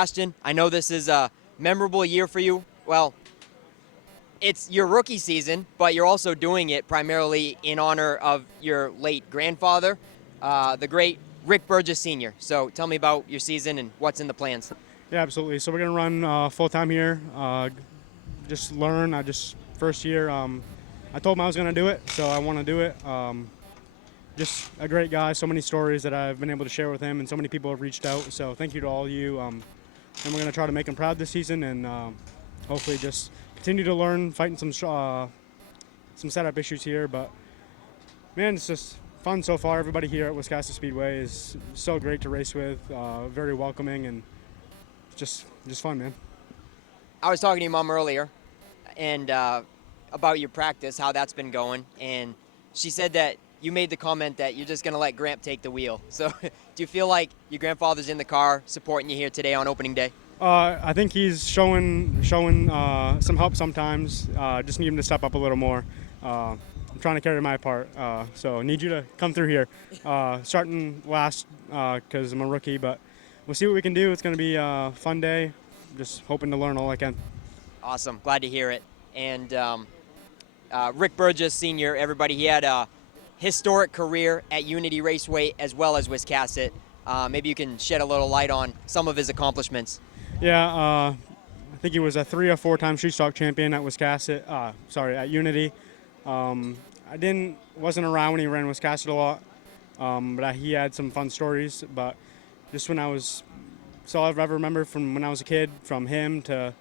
Ashton, I know this is a memorable year for you. Well, it's your rookie season, but you're also doing it primarily in honor of your late grandfather, the great Rick Burgess Sr. So tell me about your season and what's in the plans. Yeah, absolutely. So we're gonna run full time here. Just learn. First year. I told him I was gonna do it, so I want to do it. Just a great guy. So many stories that I've been able to share with him, and so many people have reached out. So thank you to all of you. And we're gonna try to make him proud this season, and hopefully just continue to learn, fighting some setup issues here. But man, it's just fun so far. Everybody here at Wiscasset Speedway is so great to race with. Very welcoming and just fun, man. I was talking to your mom earlier and about your practice, how that's been going, and she said that you made the comment that you're just going to let Gramp take the wheel. So do you feel like your grandfather's in the car supporting you here today on opening day? I think he's showing some help sometimes. Just need him to step up a little more. I'm trying to carry my part, so need you to come through here. Starting last because I'm a rookie, but we'll see what we can do. It's going to be a fun day. Just hoping to learn all I can. Awesome. Glad to hear it. And Rick Burgess Sr., everybody, he had a historic career at Unity Raceway as well as Wiscasset. Maybe you can shed a little light on some of his accomplishments. Yeah, I think he was a 3 or 4 time street stock champion at at Unity. Wasn't around when he ran Wiscasset a lot, but he had some fun stories. But just when all I've ever remembered from when I was a kid, from him to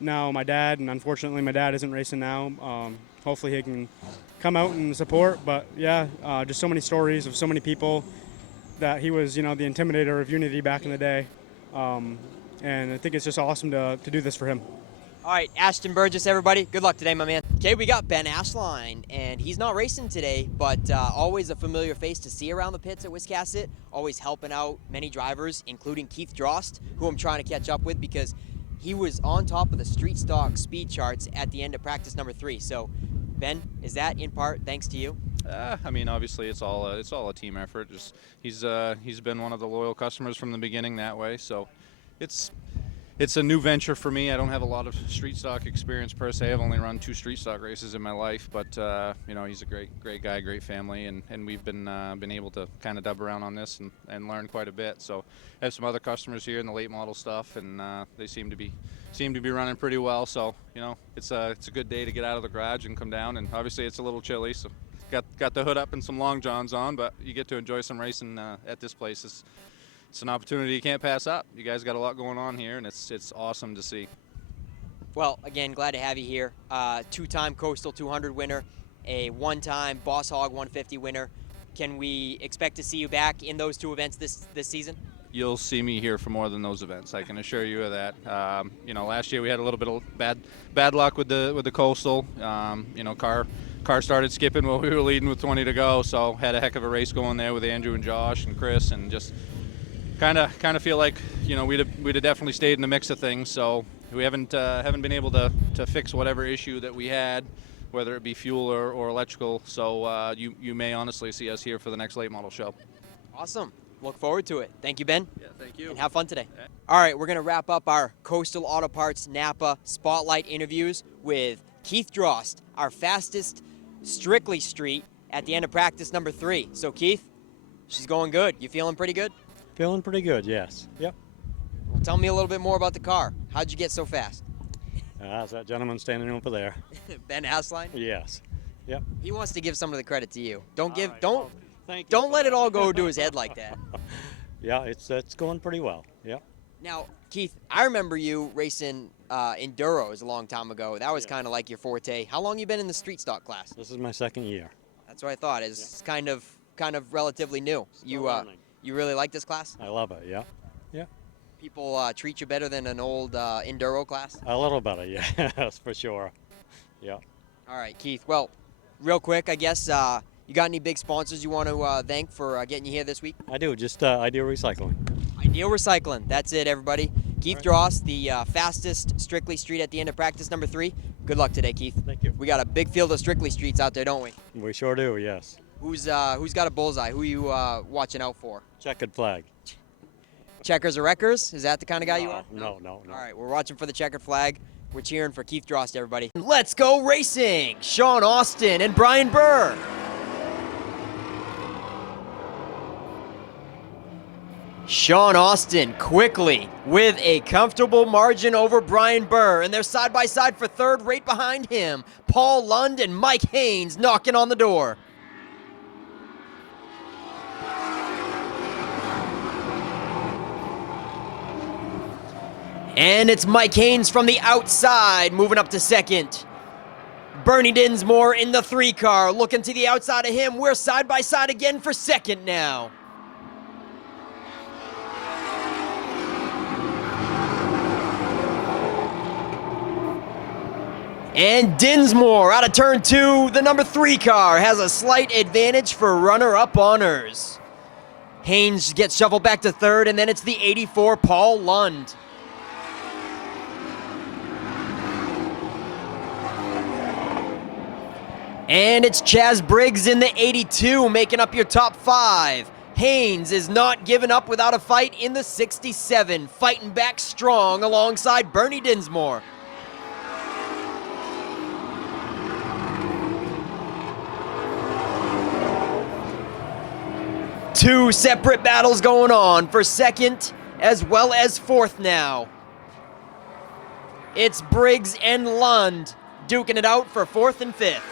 now my dad, and unfortunately my dad isn't racing now. Hopefully he can come out and support. But yeah, just so many stories of so many people that he was, the intimidator of Unity back in the day. And I think it's just awesome to do this for him. All right, Ashton Burgess, everybody. Good luck today, my man. Okay, we got Ben Ashline, and he's not racing today, but always a familiar face to see around the pits at Wiscasset, always helping out many drivers, including Keith Drost, who I'm trying to catch up with because he was on top of the street stock speed charts at the end of practice number 3. So, Ben, is that in part thanks to you? I mean, obviously, it's all a team effort. Just he's been one of the loyal customers from the beginning that way. So, it's a new venture for me. I don't have a lot of street stock experience per se. I've only run 2 street stock races in my life, but he's a great guy, great family, and we've been able to kind of dub around on this and learn quite a bit. So I have some other customers here in the late model stuff, and they seem to be running pretty well. So it's a good day to get out of the garage and come down. And obviously it's a little chilly, so got the hood up and some long johns on, but you get to enjoy some racing at this place. It's an opportunity you can't pass up. You guys got a lot going on here, and it's awesome to see. Well, again, glad to have you here. 2-time Coastal 200 winner, a 1-time Boss Hog 150 winner. Can we expect to see you back in those 2 events this season? You'll see me here for more than those events. I can assure you of that. Last year we had a little bit of bad luck with the Coastal. Car started skipping while we were leading with 20 to go, so had a heck of a race going there with Andrew and Josh and Chris, and just kind of feel like we'd have definitely stayed in the mix of things. So we haven't been able to fix whatever issue that we had, whether it be fuel or electrical. So you may honestly see us here for the next late model show. Awesome. Look forward to it. Thank you, Ben. Yeah, thank you. And have fun today. All right, we're going to wrap up our Coastal Auto Parts Napa Spotlight interviews with Keith Drost, our fastest Strictly Street at the end of practice number 3. So, Keith, she's going good. You feeling pretty good? Feeling pretty good, yes. Yep. Well, tell me a little bit more about the car. How'd you get so fast? That's that gentleman standing over there. Ben Asline? Yes. Yep. He wants to give some of the credit to you. Don't Thank you. don't let it all go to his head like that. Yeah, it's going pretty well. Yep. Now, Keith, I remember you racing Enduros a long time ago. That was kind of like your forte. How long you been in the street stock class? This is my 2nd year. That's what I thought. It's kind of relatively new. You really like this class? I love it. Yeah. Yeah. People treat you better than an old Enduro class? A little better, yeah. That's for sure. Yeah. All right, Keith. Well, real quick, I guess you got any big sponsors you want to thank for getting you here this week? I do. Just Ideal Recycling. Ideal Recycling. That's it, everybody. Keith Drost, the fastest Strictly Street at the end of practice number 3. Good luck today, Keith. Thank you. We got a big field of Strictly Streets out there, don't we? We sure do, yes. Who's got a bullseye? Who are you watching out for? Checkered flag. Checkers or wreckers? Is that the kind of guy you are? No. All right, we're watching for the checkered flag. We're cheering for Keith Drost, everybody. Let's go racing! Sean Austin and Brian Burr. Sean Austin quickly with a comfortable margin over Brian Burr, and they're side by side for third, right behind him. Paul Lund and Mike Haynes knocking on the door. And it's Mike Haynes from the outside moving up to second. Bernie Dinsmore in the 3 car looking to the outside of him. We're side by side again for second now. And Dinsmore out of turn 2, the number 3 car has a slight advantage for runner-up honors. Haynes gets shuffled back to third, and then it's the 84 Paul Lund. And it's Chaz Briggs in the 82 making up your top 5. Haynes is not giving up without a fight in the 67, fighting back strong alongside Bernie Dinsmore. Two separate battles going on for second as well as fourth now. It's Briggs and Lund duking it out for fourth and fifth.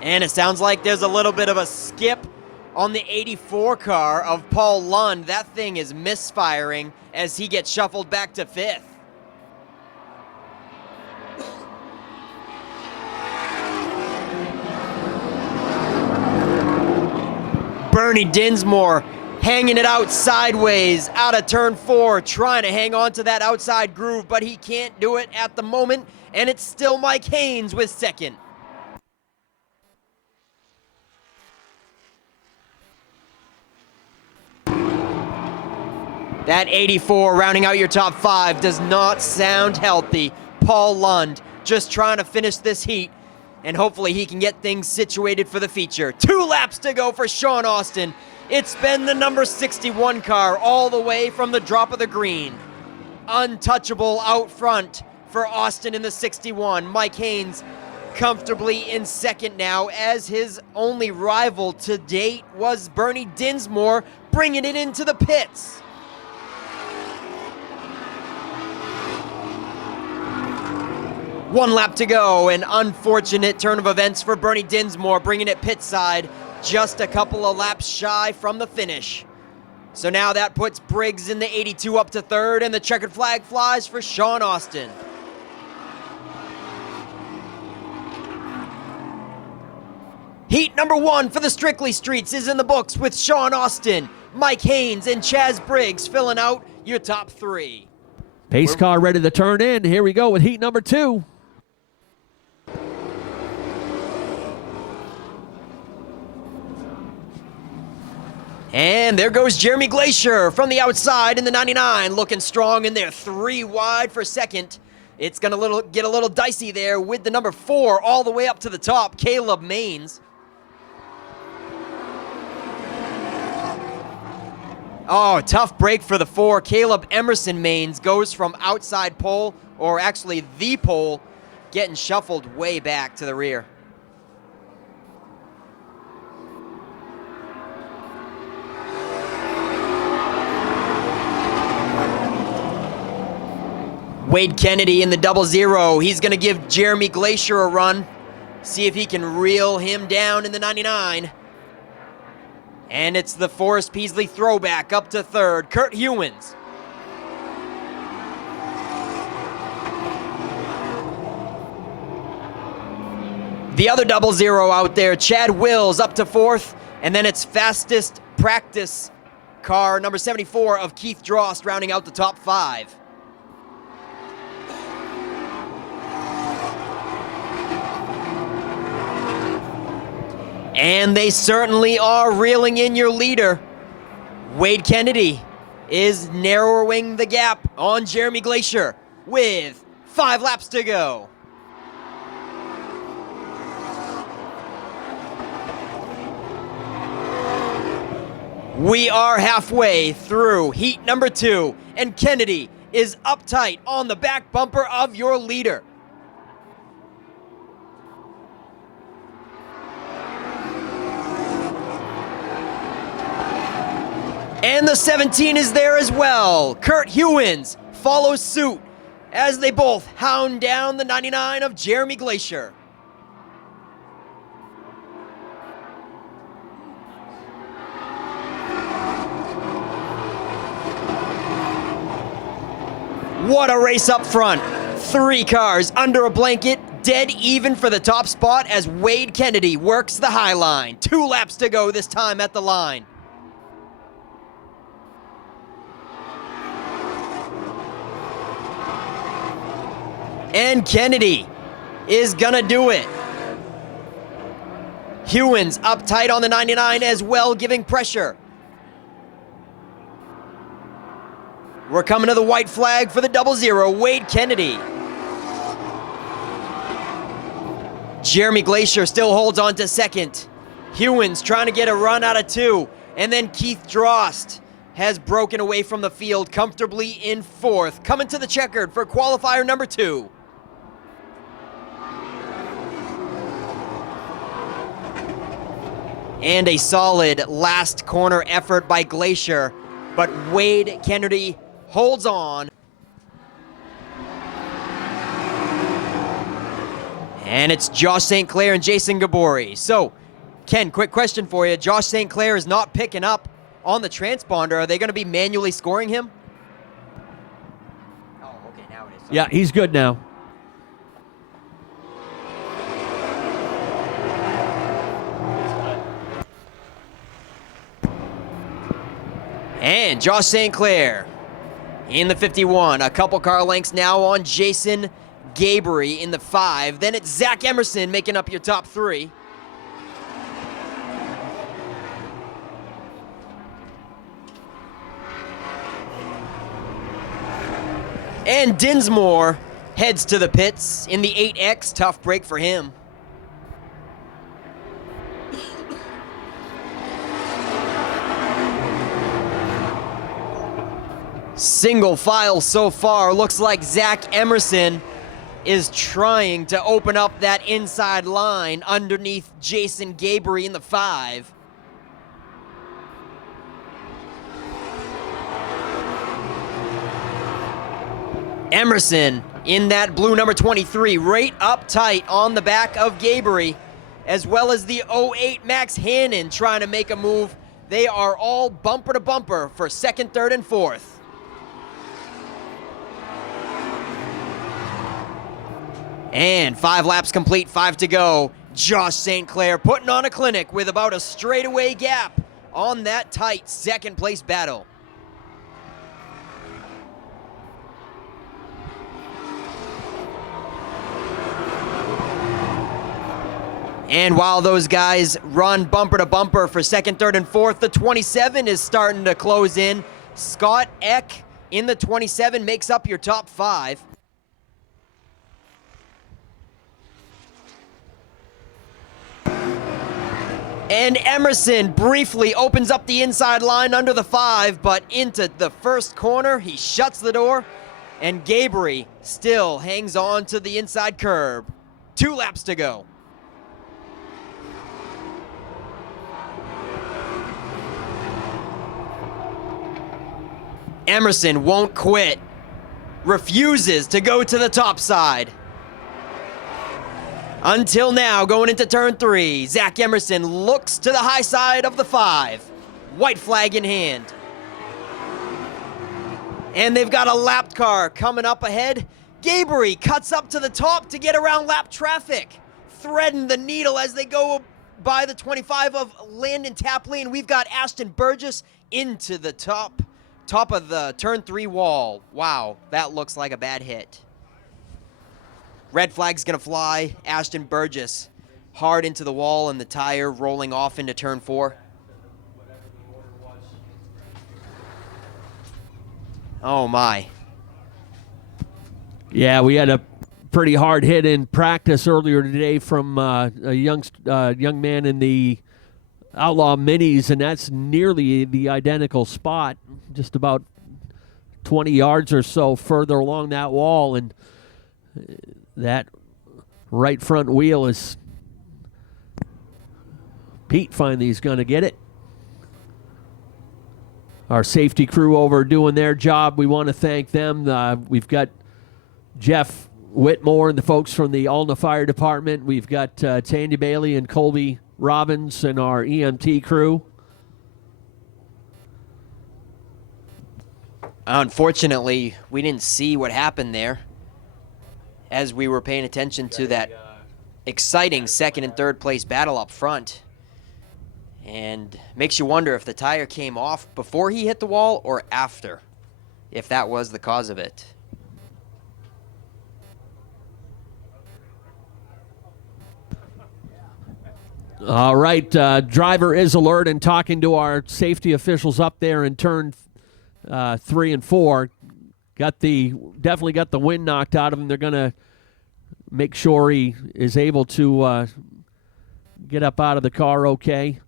And it sounds like there's a little bit of a skip on the 84 car of Paul Lund. That thing is misfiring as he gets shuffled back to fifth. Bernie Dinsmore hanging it out sideways out of turn 4, trying to hang on to that outside groove, but he can't do it at the moment, and it's still Mike Haynes with second. That 84 rounding out your top 5 does not sound healthy. Paul Lund just trying to finish this heat, and hopefully he can get things situated for the feature. 2 laps to go for Sean Austin. It's been the number 61 car all the way from the drop of the green. Untouchable out front for Austin in the 61. Mike Haynes comfortably in second now, as his only rival to date was Bernie Dinsmore, bringing it into the pits. One lap to go, an unfortunate turn of events for Bernie Dinsmore, bringing it pit side, just a couple of laps shy from the finish. So now that puts Briggs in the 82 up to third, and the checkered flag flies for Sean Austin. Heat number 1 for the Strictly Streets is in the books with Sean Austin, Mike Haynes, and Chaz Briggs filling out your top 3. Pace car ready to turn in. Here we go with heat number 2. And there goes Jeremy Glacier from the outside in the 99, looking strong in there, 3 wide for second. It's going to get a little dicey there with the number 4 all the way up to the top, Caleb Maines. Oh, tough break for the 4. Caleb Emerson Maines goes from outside pole, or actually the pole, getting shuffled way back to the rear. Wade Kennedy in the 00. He's going to give Jeremy Glacier a run. See if he can reel him down in the 99. And it's the Forrest Peasley throwback up to third, Kurt Hewins. The other 00 out there, Chad Wills up to fourth. And then it's fastest practice car, number 74 of Keith Drost, rounding out the top 5. And they certainly are reeling in your leader. Wade Kennedy is narrowing the gap on Jeremy Glacier with 5 laps to go. We are halfway through heat number 2, and Kennedy is uptight on the back bumper of your leader. And the 17 is there as well. Kurt Hewins follows suit as they both hound down the 99 of Jeremy Glacier. What a race up front. 3 cars under a blanket, dead even for the top spot as Wade Kennedy works the high line. 2 laps to go this time at the line. And Kennedy is gonna do it. Hewins up tight on the 99 as well, giving pressure. We're coming to the white flag for the 00, Wade Kennedy. Jeremy Glacier still holds on to second. Hewins trying to get a run out of 2. And then Keith Drost has broken away from the field comfortably in 4th. Coming to the checkered for qualifier number 2. And a solid last corner effort by Glacier, but Wade Kennedy holds on. And it's Josh St. Clair and Jason Gabori. So, Ken, quick question for you. Josh St. Clair is not picking up on the transponder. Are they going to be manually scoring him? Oh, okay, now it is. Yeah, he's good now. And Josh St. Clair in the 51. A couple car lengths now on Jason Gabori in the 5. Then it's Zach Emerson making up your top 3. And Dinsmore heads to the pits in the 8X. Tough break for him. Single file so far. Looks like Zach Emerson is trying to open up that inside line underneath Jason Gabori in the 5. Emerson in that blue number 23, right up tight on the back of Gabori, as well as the 08 Max Hannon trying to make a move. They are all bumper to bumper for 2nd, 3rd, and 4th. And 5 laps complete, 5 to go. Josh St. Clair putting on a clinic with about a straightaway gap on that tight 2nd place battle. And while those guys run bumper to bumper for 2nd, 3rd, and 4th, the 27 is starting to close in. Scott Eck in the 27 makes up your top 5. And Emerson briefly opens up the inside line under the 5, but into the 1st corner, he shuts the door, and Gabori still hangs on to the inside curb. 2 laps to go. Emerson won't quit, refuses to go to the top side. Until now, going into turn 3, Zach Emerson looks to the high side of the 5. White flag in hand. And they've got a lapped car coming up ahead. Gabori cuts up to the top to get around lap traffic, threading the needle as they go by the 25 of Landon Tapley, and we've got Ashton Burgess into the top of the turn 3 wall. Wow, that looks like a bad hit. Red flag's gonna fly. Ashton Burgess hard into the wall and the tire rolling off into turn 4. Oh my. Yeah, we had a pretty hard hit in practice earlier today from a young man in the Outlaw Minis, and that's nearly the identical spot, just about 20 yards or so further along that wall, and that right front wheel is Pete finally is going to get it. Our safety crew over doing their job. We want to thank them. We've got Jeff Whitmore and the folks from the Alna Fire Department. We've got Tanya Bailey and Colby Robbins and our EMT crew. Unfortunately, we didn't see what happened there as we were paying attention to that exciting second and third place battle up front. And makes you wonder if the tire came off before he hit the wall or after, if that was the cause of it. All right, driver is alert and talking to our safety officials up there in turn 3 and 4. Definitely got the wind knocked out of him. They're going to make sure he is able to get up out of the car okay.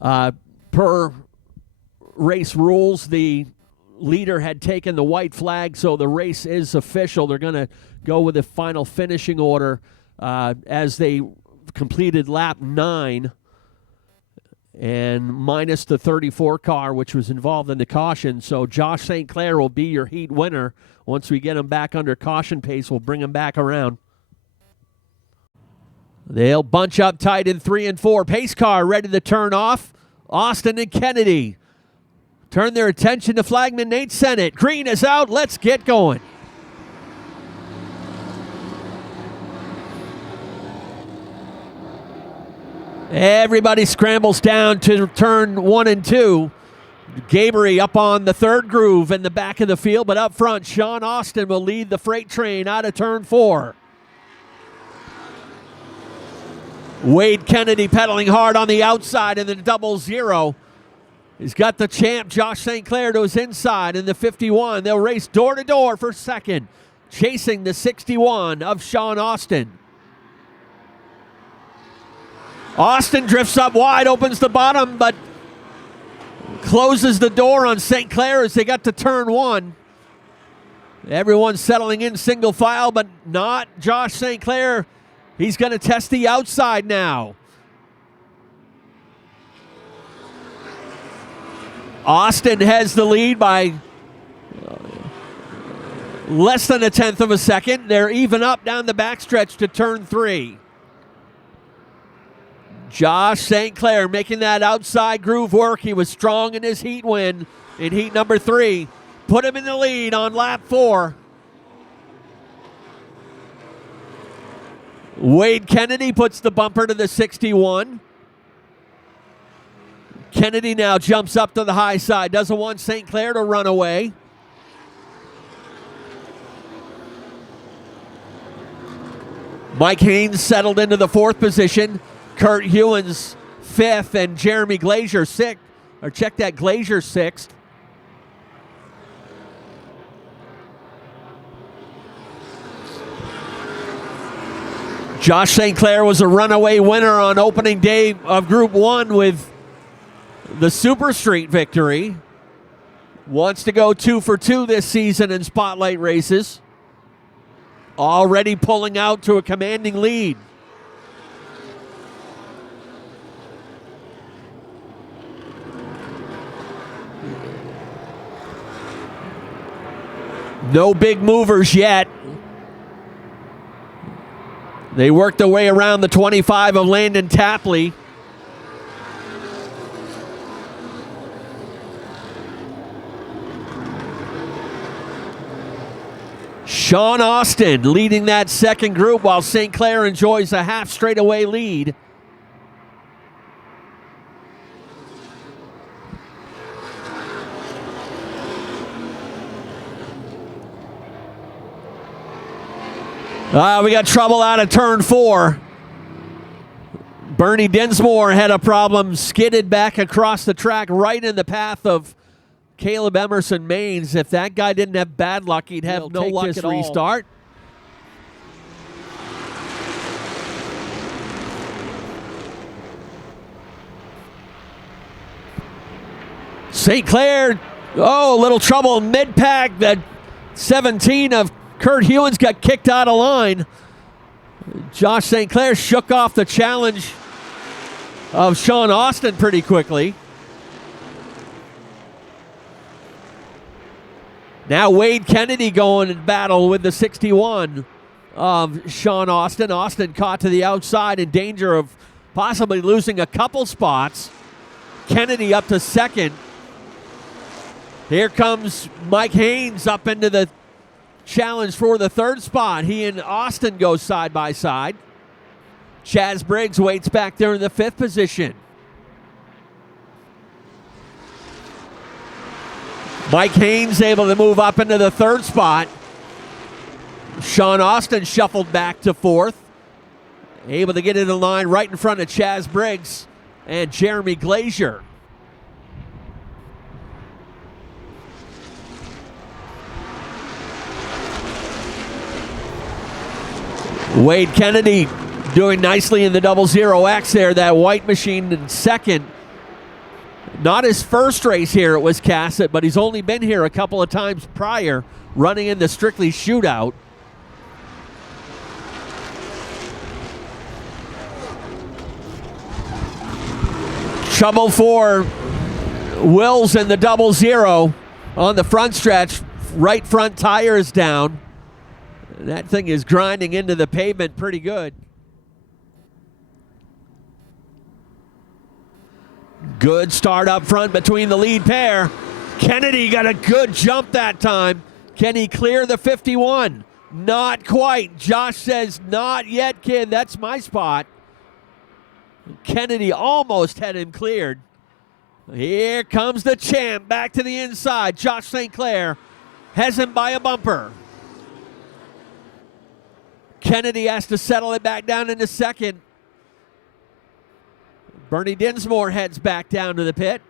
Per race rules, the leader had taken the white flag, so the race is official. They're going to go with a final finishing order as they completed lap 9 and minus the 34 car, which was involved in the caution. So Josh St. Clair will be your heat winner. Once we get him back under caution pace, we'll bring him back around. They'll bunch up tight in 3 and 4. Pace car ready to turn off. Austin and Kennedy turn their attention to flagman Nate Sennett. Green is out. Let's get going. Everybody scrambles down to turn 1 and 2. Gabery up on the third groove in the back of the field, but up front, Sean Austin will lead the freight train out of turn 4. Wade Kennedy pedaling hard on the outside in the 00. He's got the champ, Josh St. Clair, to his inside in the 51. They'll race door to door for second, chasing the 61 of Sean Austin. Austin drifts up wide, opens the bottom, but closes the door on St. Clair as they got to turn 1. Everyone's settling in single file, but not Josh St. Clair. He's going to test the outside now. Austin has the lead by less than 1/10 of a second. They're even up down the backstretch to turn 3. Josh St. Clair making that outside groove work. He was strong in his heat win in heat number 3. Put him in the lead on lap 4. Wade Kennedy puts the bumper to the 61. Kennedy now jumps up to the high side. Doesn't want St. Clair to run away. Mike Haynes settled into the 4th position. Kurt Hewins 5th and Jeremy Glazier 6th. Or check that, Glazier 6th. Josh St. Clair was a runaway winner on opening day of Group 1 with the Super Street victory. Wants to go 2 for 2 this season in spotlight races. Already pulling out to a commanding lead. No big movers yet. They work their way around the 25 of Landon Tapley. Sean Austin leading that second group while St. Clair enjoys a half straightaway lead. We got trouble out of turn 4. Bernie Dinsmore had a problem, skidded back across the track right in the path of Caleb Emerson Maines. If that guy didn't have bad luck, he'd have no luck at all. Restart. St. Clair, a little trouble mid-pack. That 17 of Kurt Hewins got kicked out of line. Josh St. Clair shook off the challenge of Sean Austin pretty quickly. Now Wade Kennedy going in battle with the 61 of Sean Austin. Austin caught to the outside in danger of possibly losing a couple spots. Kennedy up to second. Here comes Mike Haynes up into the challenge for the third spot. He and Austin go side by side. Chaz Briggs waits back there in the fifth position. Mike Haynes able to move up into the third spot. Sean Austin shuffled back to fourth. Able to get in the line right in front of Chaz Briggs and Jeremy Glazier. Wade Kennedy doing nicely in the 00X there. That white machine in second. Not his first race here at Wiscasset, but he's only been here a couple of times prior, running in the Strictly Shootout. Trouble for Wills in the 00 on the front stretch. Right front tire is down. That thing is grinding into the pavement pretty good. Good start up front between the lead pair. Kennedy got a good jump that time. Can he clear the 51? Not quite. Josh says, not yet, kid. That's my spot. Kennedy almost had him cleared. Here comes the champ back to the inside. Josh St. Clair has him by a bumper. Kennedy has to settle it back down into second. Bernie Dinsmore heads back down to the pit.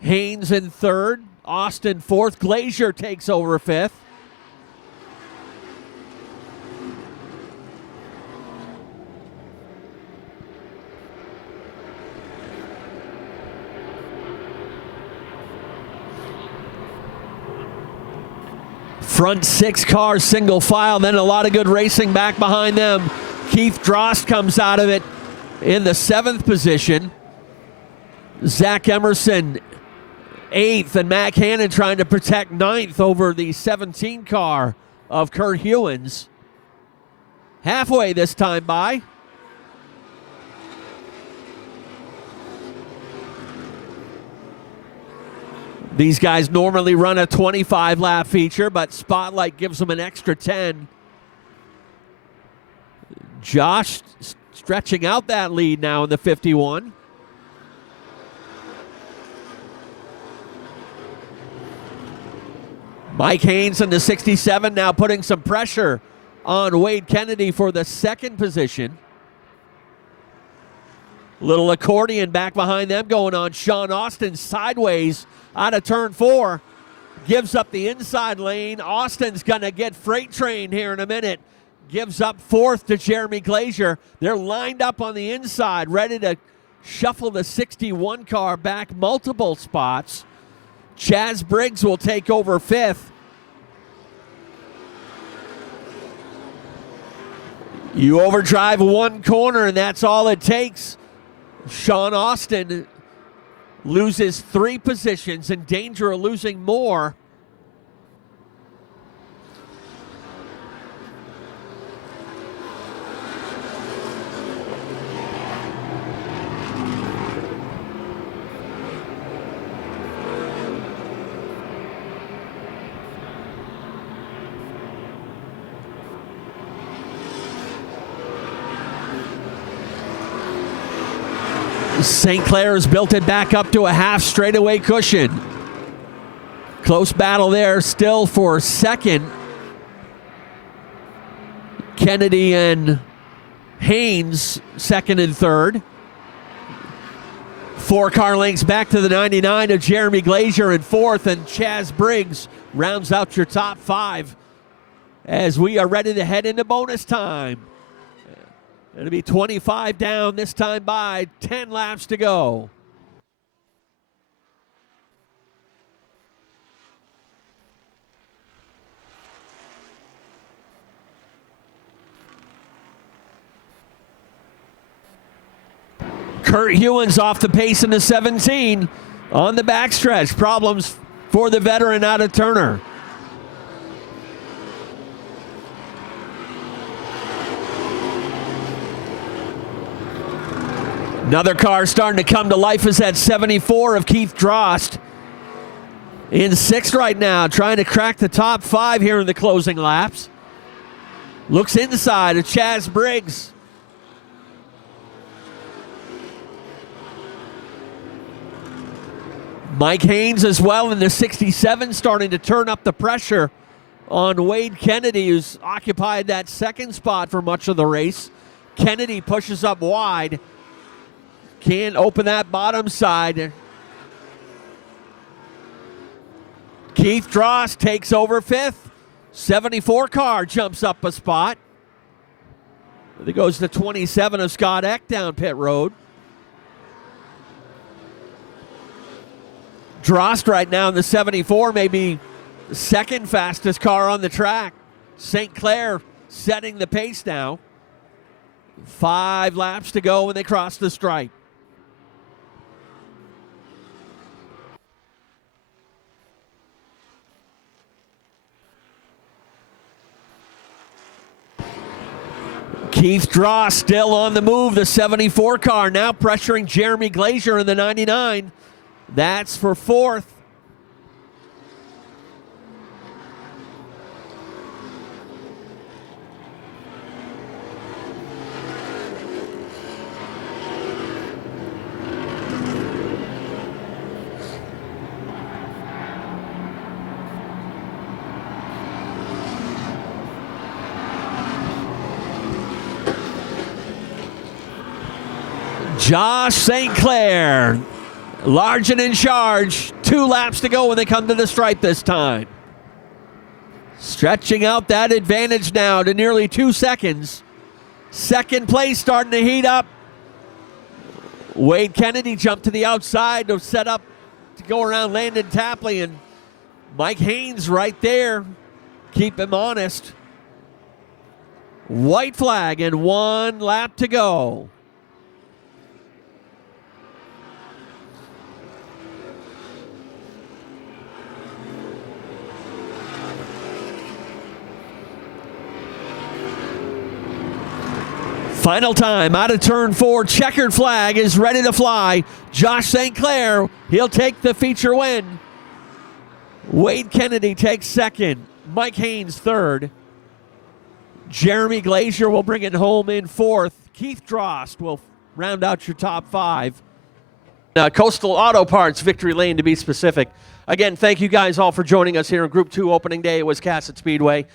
Haynes in third. Austin fourth. Glazier takes over fifth. Front six cars, single file, then a lot of good racing back behind them. Keith Drost comes out of it in the seventh position. Zach Emerson, eighth, and Mac Hannon trying to protect ninth over the 17 car of Kurt Hewins. Halfway this time by. These guys normally run a 25-lap feature, but Spotlight gives them an extra 10. Josh stretching out that lead now in the 51. Mike Haynes in the 67 now putting some pressure on Wade Kennedy for the second position. Little accordion back behind them going on. Sean Austin sideways out of turn 4. Gives up the inside lane. Austin's going to get freight trained here in a minute. Gives up fourth to Jeremy Glazier. They're lined up on the inside, ready to shuffle the 61 car back multiple spots. Chaz Briggs will take over fifth. You overdrive one corner, and that's all it takes. Sean Austin loses 3 positions, in danger of losing more. St. Clair has built it back up to a half straightaway cushion. Close battle there still for second. Kennedy and Haynes second and third. 4 car lengths back to the 99 of Jeremy Glazier in fourth, and Chaz Briggs rounds out your top 5 as we are ready to head into bonus time. It'll be 25 down this time by 10 laps to go. Kurt Hewins off the pace in the 17 on the backstretch. Problems for the veteran out of Turner. Another car starting to come to life is that 74 of Keith Drost. In 6th right now, trying to crack the top 5 here in the closing laps. Looks inside of Chaz Briggs. Mike Haynes as well in the 67, starting to turn up the pressure on Wade Kennedy, who's occupied that 2nd spot for much of the race. Kennedy pushes up wide. Can't open that bottom side. Keith Drost takes over 5th. 74 car jumps up a spot. There goes the 27 of Scott Eck down pit road. Drost right now in the 74 may be the 2nd fastest car on the track. St. Clair setting the pace now. 5 laps to go when they cross the stripe. Keith Drost still on the move. The 74 car now pressuring Jeremy Glazier in the 99. That's for 4th. Josh St. Clair, large and in charge. 2 laps to go when they come to the stripe this time. Stretching out that advantage now to nearly 2 seconds. 2nd place starting to heat up. Wade Kennedy jumped to the outside to set up to go around Landon Tapley, and Mike Haynes right there. Keep him honest. White flag and 1 lap to go. Final time out of turn 4. Checkered flag is ready to fly. Josh St. Clair, he'll take the feature win. Wade Kennedy takes 2nd. Mike Haynes 3rd. Jeremy Glazier will bring it home in 4th. Keith Drost will round out your top 5. Coastal Auto Parts, Victory Lane to be specific. Again, thank you guys all for joining us here on Group 2 opening day at Wiscasset Speedway.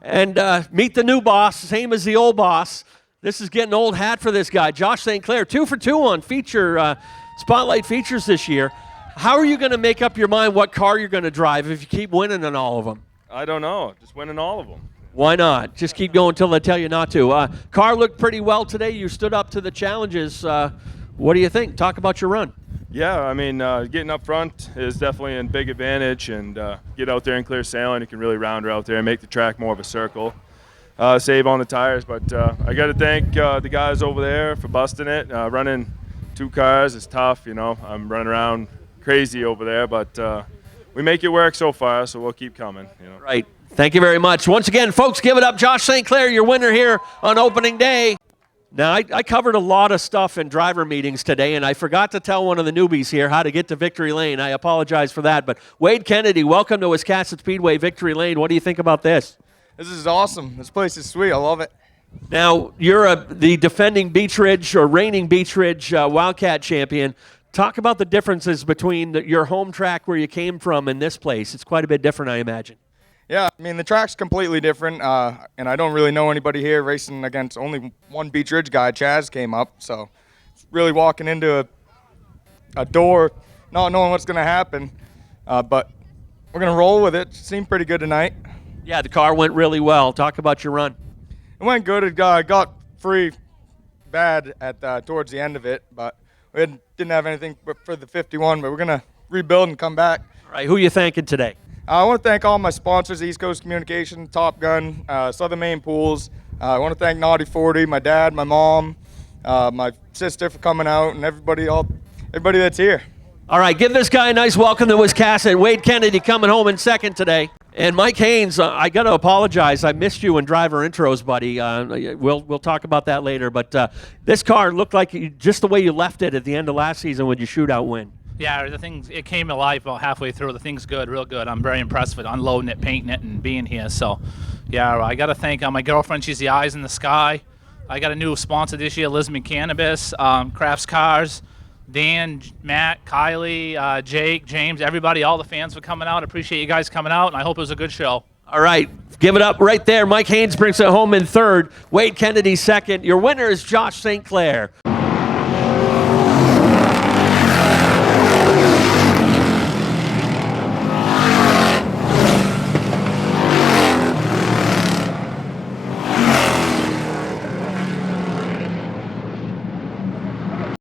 And meet the new boss, same as the old boss. This is getting old hat for this guy. Josh St. Clair, 2 for 2 on feature Spotlight features this year. How are you going to make up your mind what car you're going to drive if you keep winning in all of them? I don't know. Just winning all of them. Why not? Just keep going until they tell you not to. Car looked pretty well today. You stood up to the challenges. What do you think? Talk about your run. Yeah, I mean, getting up front is definitely a big advantage, and get out there and clear sailing. You can really round her out there and make the track more of a circle. Save on the tires, but I got to thank the guys over there for busting it. Running 2 cars is tough, you know. I'm running around crazy over there, but we make it work so far, so we'll keep coming. You know. Right. Thank you very much. Once again, folks, give it up. Josh St. Clair, your winner here on opening day. Now, I covered a lot of stuff in driver meetings today, and I forgot to tell one of the newbies here how to get to Victory Lane. I apologize for that, but Wade Kennedy, welcome to Wiscasset Speedway, Victory Lane. What do you think about this? This is awesome. This place is sweet. I love it. Now, you're the defending Beech Ridge or reigning Beech Ridge Wildcat champion. Talk about the differences between your home track where you came from and this place. It's quite a bit different, I imagine. Yeah, I mean, the track's completely different, and I don't really know anybody here racing against only one Beech Ridge guy. Chaz came up, so it's really walking into a door, not knowing what's going to happen, but we're going to roll with it. It seemed pretty good tonight. Yeah, the car went really well. Talk about your run. It went good. It got free bad at towards the end of it, but we didn't have anything for the 51, but we're going to rebuild and come back. All right, who are you thanking today? I want to thank all my sponsors, East Coast Communication, Top Gun, Southern Maine Pools. I want to thank Naughty 40, my dad, my mom, my sister for coming out, and everybody that's here. All right, give this guy a nice welcome to Wiscasset. Wade Kennedy coming home in second today. And Mike Haynes, I got to apologize. I missed you in driver intros, buddy. We'll talk about that later. But this car looked like just the way you left it at the end of last season with your shootout win. Yeah, it came alive about halfway through. The thing's good, real good. I'm very impressed with unloading it, painting it, and being here. So, yeah, I got to thank my girlfriend. She's the eyes in the sky. I got a new sponsor this year, Lisman Cannabis, Crafts Cars, Dan, Matt, Kylie, Jake, James, everybody, all the fans for coming out. Appreciate you guys coming out, and I hope it was a good show. All right, give it up right there. Mike Haynes brings it home in third. Wade Kennedy second. Your winner is Josh St. Clair.